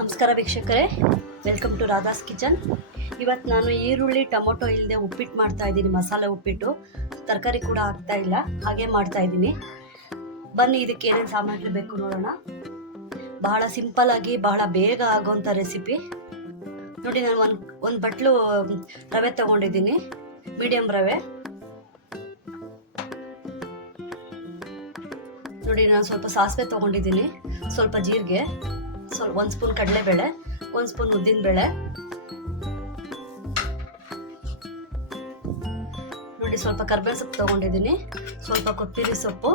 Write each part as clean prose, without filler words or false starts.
ನಮಸ್ಕಾರ ವೀಕ್ಷಕರೇ, welcome to Radha's kitchen. ಇವತ್ತು ನಾನು ಈರುಳ್ಳಿ ಟೊಮೊಟೊ ಇಲ್ಲದೆ ಉಪ್ಪಿಟ್ಟು ಮಾಡ್ತಾ ಇದ್ದೀನಿ. ಮಸಾಲೆ ಉಪ್ಪಿಟ್ಟು, ತರಕಾರಿ ಕೂಡ ಹಾಕ್ತಾ ಇಲ್ಲ, ಹಾಗೆ ಮಾಡ್ತಾ ಇದ್ದೀನಿ. ಬನ್ನಿ ಇದಕ್ಕೆ ಏನೇನು ಸಾಮಗ್ರಿ ಬೇಕು ನೋಡೋಣ. ಬಹಳ ಸಿಂಪಲ್ ಆಗಿ ಬಹಳ ಬೇಗ ಆಗೋಂಥ ರೆಸಿಪಿ ನೋಡಿ. ನಾನು ಒಂದು ಬಟ್ಲು ರವೆ ತಗೊಂಡಿದ್ದೀನಿ, ಮೀಡಿಯಂ ರವೆ. ನೋಡಿ, ನಾನು ಸ್ವಲ್ಪ ಸಾಸಿವೆ ತಗೊಂಡಿದ್ದೀನಿ, ಸ್ವಲ್ಪ ಜೀರಿಗೆ, ಸ್ವಲ್ಪ 1 ಸ್ಪೂನ್ ಕಡಲೆಬೇಳೆ, 1 ಸ್ಪೂನ್ ಉದ್ದಿನಬೇಳೆ, ನೋಡಿ ಸ್ವಲ್ಪ ಕರ್ಬೇವು ಸೊಪ್ಪು ತಗೊಂಡಿದ್ದೀನಿ, ಸ್ವಲ್ಪ ಕೊತ್ತಂಬರಿ ಸೊಪ್ಪು.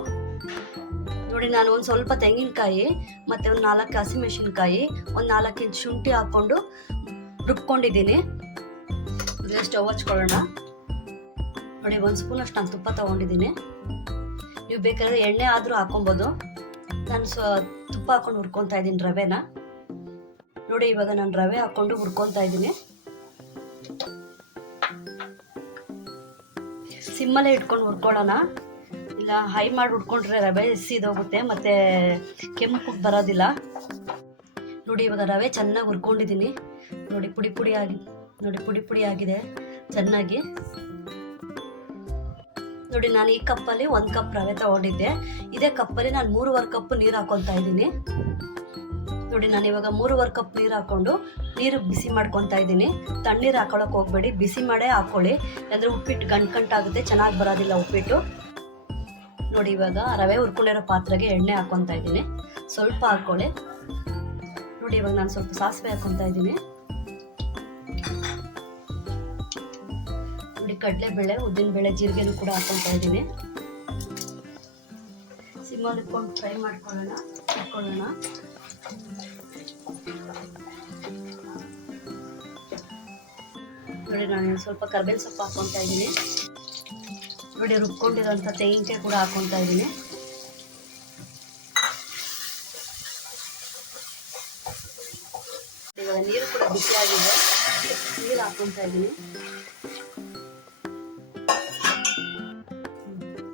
ನೋಡಿ, ನಾನು ಒಂದು ಸ್ವಲ್ಪ ತೆಂಗಿನಕಾಯಿ ಮತ್ತು ಒಂದು 4 ಹಸಿಮೆಣಸಿನ್ಕಾಯಿ, ಒಂದು 4 ಇಂಚ್ ಶುಂಠಿ ಹಾಕ್ಕೊಂಡು ರುಬ್ಕೊಂಡಿದ್ದೀನಿ. ಇದನ್ನ ಸ್ಟವ್ ಹಚ್ಕೊಳ್ಳೋಣ. ನೋಡಿ, 1 ಸ್ಪೂನ್ ಅಷ್ಟು ನಾನು ತುಪ್ಪ ತಗೊಂಡಿದ್ದೀನಿ. ನೀವು ಬೇಕಾದ್ರೆ ಎಣ್ಣೆ ಆದರೂ ಹಾಕೊಬೋದು. ನಾನು ತುಪ್ಪ ಹಾಕೊಂಡು ಹುರ್ಕೊತಾ ಇದ್ದೀನಿ ರವೆನ. ನೋಡಿ, ಇವಾಗ ನಾನು ರವೆ ಹಾಕೊಂಡು ಹುರ್ಕೊತಾ ಇದ್ದೀನಿ. ಸಿಮ್ಮಲ್ಲೇ ಇಟ್ಕೊಂಡು ಹುರ್ಕೊಳ್ಳೋಣ, ಇಲ್ಲ ಹೈ ಮಾಡಿ ಹುರ್ಕೊಂಡ್ರೆ ರವೆ ಸೀದೋಗುತ್ತೆ ಮತ್ತು ಕೆಂಪು ಬರೋದಿಲ್ಲ. ನೋಡಿ, ಇವಾಗ ರವೆ ಚೆನ್ನಾಗಿ ಹುರ್ಕೊಂಡಿದ್ದೀನಿ. ನೋಡಿ, ಪುಡಿ ಪುಡಿ ಆಗಿದೆ ಚೆನ್ನಾಗಿ. ನೋಡಿ, ನಾನು ಈ ಕಪ್ಪಲ್ಲಿ 1 ಕಪ್ ರವೆ ತಗೊಂಡಿದ್ದೆ. ಇದೇ ಕಪ್ಪಲ್ಲಿ ನಾನು 3.25 ಕಪ್ ನೀರು ಹಾಕೊತಾ ಇದ್ದೀನಿ. ನೋಡಿ, ನಾನು ಇವಾಗ 3.25 ಕಪ್ ನೀರು ಹಾಕೊಂಡು ನೀರು ಬಿಸಿ ಮಾಡ್ಕೊತಾ ಇದ್ದೀನಿ. ತಣ್ಣೀರು ಹಾಕೊಳ್ಳೋಕೆ ಹೋಗಬೇಡಿ, ಬಿಸಿ ಮಾಡೇ ಹಾಕೊಳ್ಳಿ, ಅಂದರೆ ಉಪ್ಪಿಟ್ಟು ಗಂಟಾಗುತ್ತೆ, ಚೆನ್ನಾಗಿ ಬರೋದಿಲ್ಲ ಉಪ್ಪಿಟ್ಟು. ನೋಡಿ, ಇವಾಗ ರವೆ ಹುರ್ಕೊಂಡಿರೋ ಪಾತ್ರೆಗೆ ಎಣ್ಣೆ ಹಾಕೊತಾ ಇದ್ದೀನಿ, ಸ್ವಲ್ಪ ಹಾಕೊಳ್ಳಿ. ನೋಡಿ, ಇವಾಗ ನಾನು ಸ್ವಲ್ಪ ಸಾಸಿವೆ ಹಾಕೊತಾ ಇದ್ದೀನಿ. ನೋಡಿ, ಕಡಲೆಬೇಳೆ, ಉದ್ದಿನಬೇಳೆ, ಜೀರಿಗೆನೂ ಕೂಡ ಹಾಕೊತಾ ಇದ್ದೀನಿ. ಸಿಮ್ಮಲ್ಲಿ ಇಟ್ಕೊಂಡು ಫ್ರೈ ಮಾಡ್ಕೊಳ್ಳೋಣ. ನೋಡಿ, ನಾನು ಸ್ವಲ್ಪ ಕರ್ಬೇವು ಸೊಪ್ಪು ಹಾಕೊತಾ ಇದ್ದೀನಿ. ನೋಡಿ, ರುಬ್ಕೊಂಡಿರೋಂಥ ತೆಂಗಿನಕಾಯಿ ಕೂಡ ಹಾಕೊತಾ ಇದ್ದೀನಿ. ಇವಾಗ ನೀರು ಕೂಡ ಬಿಸಿಯಾಗಿದೆ, ನೀರು ಹಾಕೊತಾ ಇದ್ದೀನಿ.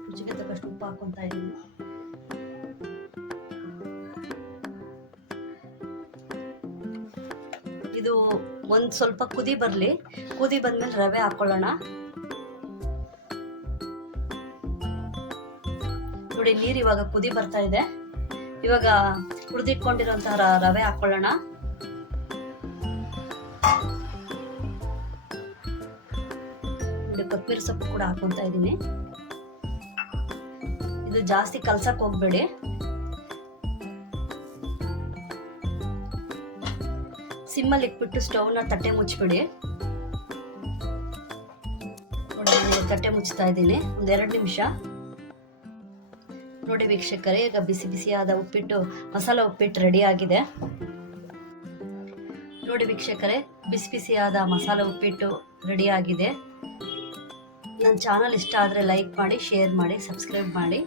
ರುಚಿಗೆ ತಕ್ಕಷ್ಟು ಉಪ್ಪು ಹಾಕೊತಾ ಇದ್ದೀನಿ. ಇದು ಒಂದು ಸ್ವಲ್ಪ ಕುದಿ ಬಂದ್ಮೇಲೆ ರವೆ ಹಾಕೊಳ್ಳೋಣ. ನೋಡಿ, ನೀರು ಇವಾಗ ಕುದಿ ಬರ್ತಾ ಇದೆ. ಇವಾಗ ಹುರಿದಿಟ್ಕೊಂಡಿರೋಂತಹ ರವೆ ಹಾಕೊಳ್ಳೋಣ. ನೋಡಿ, ಕೊತ್ತಂಬರಿ ಸೊಪ್ಪು ಕೂಡ ಹಾಕೊತಾ ಇದ್ದೀನಿ. ಇದು ಜಾಸ್ತಿ ಕಲ್ಸಕ್ ಹೋಗ್ಬೇಡಿ. ಸಿಮ್ಮಲ್ಲಿ ಇಟ್ಬಿಟ್ಟು ಸ್ಟವ್ನ ತಟ್ಟೆ ಮುಚ್ಚಿಬಿಡಿ. ನೋಡಿ, ತಟ್ಟೆ ಮುಚ್ತಾ ಇದ್ದೀನಿ ಒಂದು 2 ನಿಮಿಷ. ನೋಡಿ ವೀಕ್ಷಕರೇ, ಈಗ ಬಿಸಿ ಬಿಸಿಯಾದ ಉಪ್ಪಿಟ್ಟು, ಮಸಾಲೆ ಉಪ್ಪಿಟ್ಟು ರೆಡಿ ಆಗಿದೆ. ನೋಡಿ ವೀಕ್ಷಕರೇ, ಬಿಸಿ ಬಿಸಿಯಾದ ಮಸಾಲೆ ಉಪ್ಪಿಟ್ಟು ರೆಡಿ ಆಗಿದೆ. ನನ್ನ ಚಾನಲ್ ಇಷ್ಟ ಆದರೆ ಲೈಕ್ ಮಾಡಿ, ಶೇರ್ ಮಾಡಿ, ಸಬ್ಸ್ಕ್ರೈಬ್ ಮಾಡಿ.